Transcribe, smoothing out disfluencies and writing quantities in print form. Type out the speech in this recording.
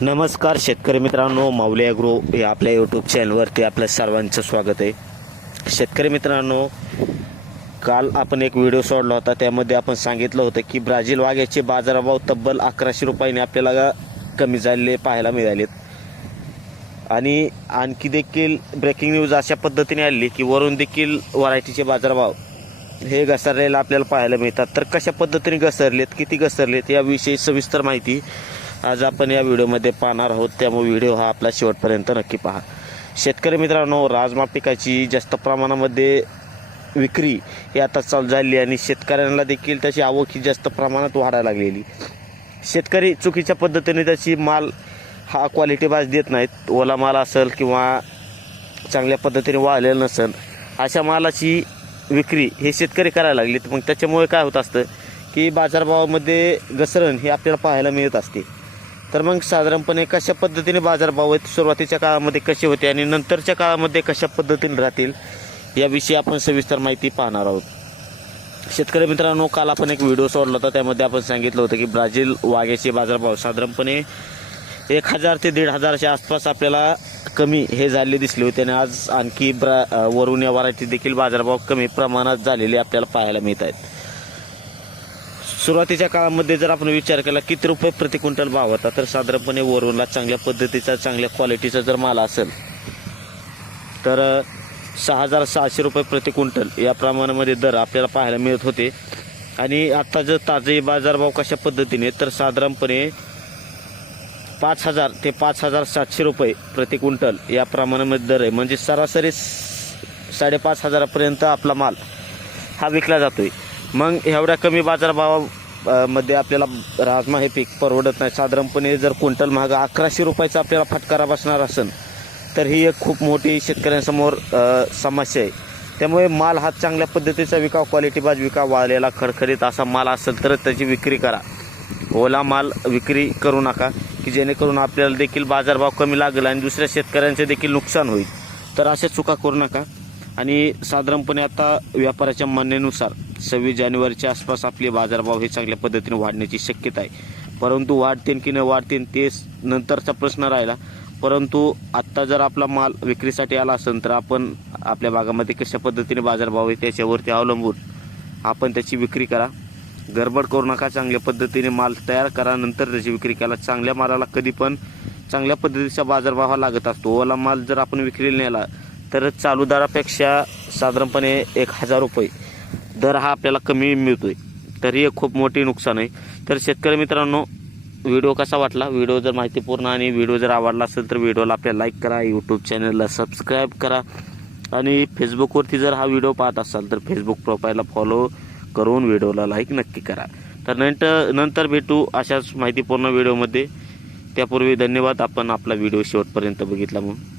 नमस्कार शेतकरी मित्रांनो, माऊली ॲग्रो हे आपल्या यूट्यूब चॅनलवरती आपल्या सर्वांचं स्वागत आहे. शेतकरी मित्रांनो, काल आपण एक व्हिडिओ सोडला होता. त्यामध्ये आपण सांगितलं होतं की ब्राझील वाघ्याचे बाजारभाव तब्बल 1100 रुपयांनी आपल्याला कमी झालेले पाहायला मिळालेत. आणि आणखी देखील ब्रेकिंग न्यूज अशा पद्धतीने आली की वरून देखील व्हरायटीचे बाजारभाव हे घसरलेलं आपल्याला पाहायला मिळतात. तर कशा पद्धतीने घसरलेत, किती घसरलेत याविषयी सविस्तर माहिती आज आपण या व्हिडिओमध्ये पाहणार आहोत. त्यामुळे व्हिडिओ हा आपला शेवटपर्यंत नक्की पहा. शेतकरी मित्रांनो, राजमा पिकाची जास्त प्रमाणामध्ये विक्री ही आता चालू झाली आणि शेतकऱ्यांना देखील त्याची आवक ही जास्त प्रमाणात वाढायला लागलेली. शेतकरी चुकीच्या पद्धतीने त्याची माल हा क्वालिटी बाज देत नाहीत. ओला माल असेल किंवा चांगल्या पद्धतीने वाळलेलं नसेल अशा मालाची विक्री हे शेतकरी करायला लागले. मग त्याच्यामुळे काय होत असतं की बाजारभावामध्ये घसरण हे आपल्याला पाहायला मिळत असते. तर मग साधारणपणे कशा पद्धतीने बाजारभाव आहेत, सुरुवातीच्या काळामध्ये कसे होते आणि नंतरच्या काळामध्ये कशा पद्धतीने राहतील याविषयी आपण सविस्तर माहिती पाहणार आहोत. शेतकरी मित्रांनो, काल आपण एक व्हिडिओ सोडला होता. त्यामध्ये आपण सांगितलं होतं की ब्राझील वाघ्याचे बाजारभाव साधारणपणे 1000 ते 1500च्या आसपास आपल्याला कमी हे झालेले दिसले होते. आणि आज आणखी वरून या व्हरायटी देखील बाजारभाव कमी प्रमाणात झालेले आपल्याला पाहायला मिळत आहेत. सुरुवातीच्या काळामध्ये जर आपण विचार केला किती रुपये प्रति क्विंटल भाव होता, तर साधारणपणे वरूनला चांगल्या पद्धतीचा चांगल्या क्वालिटीचा जर माल असेल तर 6700 रुपये प्रति क्विंटल या प्रमाणामध्ये दर आपल्याला पाहायला मिळत होते. आणि आता जर ताजे बाजारभाव कशा पद्धतीने, तर साधारणपणे 5000 ते 5700 रुपये प्रति क्विंटल या प्रमाणामध्ये दर आहे. म्हणजे सरासरी 5500पर्यंत आपला माल हा विकला जातोय. मग एवढ्या कमी बाजारभावामध्ये आपल्याला राजमा हे पीक परवडत नाही. साधारणपणे जर क्विंटल महाग 1100 रुपयाचा आपल्याला फटकारा बसणार असेल तर ही एक खूप मोठी शेतकऱ्यांसमोर समस्या आहे. त्यामुळे माल हा चांगल्या पद्धतीचा विकाव, क्वालिटी बाज विकाव, वाळलेला खडखडीत असा माल असेल तर त्याची विक्री करा. ओला माल विक्री करू नका की जेणेकरून आपल्याला देखील बाजारभाव कमी लागेल आणि दुसऱ्या शेतकऱ्यांचे देखील नुकसान होईल. तर अशा चुका करू नका. आणि साधारणपणे आता व्यापाराच्या म्हणण्यानुसार 26 जानेवारीच्या आसपास आपले बाजारभाव हे चांगल्या पद्धतीने वाढण्याची शक्यता आहे. परंतु वाढतील की न वाढतील ते नंतरचा प्रश्न राहिला. परंतु आत्ता जर आपला माल विक्रीसाठी आला असेल तर आपण आपल्या भागामध्ये कशा पद्धतीने बाजारभाव आहे त्याच्यावरती अवलंबून आपण त्याची विक्री करा. गडबड करू नका. चांगल्या पद्धतीने माल तयार करा, नंतर त्याची विक्री करा. चांगल्या मालाला कधी पण चांगल्या पद्धतीचा बाजारभाव हा लागत असतो. ओला माल जर आपण विक्रीला नेला तर चालू दरापेक्षा साधारणपणे 1000 रुपये दर हा आपल्याला कमी मिळतोय. तर ही एक खूप मोठी नुकसान आहे. तर शेतकरी मित्रांनो, व्हिडिओ कसा वाटला? व्हिडिओ जर माहितीपूर्ण आणि व्हिडिओ जर आवडला असेल तर व्हिडिओला आपल्याला लाईक करा, यूट्यूब चॅनलला सबस्क्राईब करा आणि फेसबुकवरती जर हा व्हिडिओ पाहत असाल तर फेसबुक प्रोफाईलला फॉलो करून व्हिडिओला लाईक नक्की करा. तर नंतर भेटू अशाच माहितीपूर्ण व्हिडिओमध्ये. त्यापूर्वी धन्यवाद, आपण आपला व्हिडिओ शेवटपर्यंत बघितला म्हणून.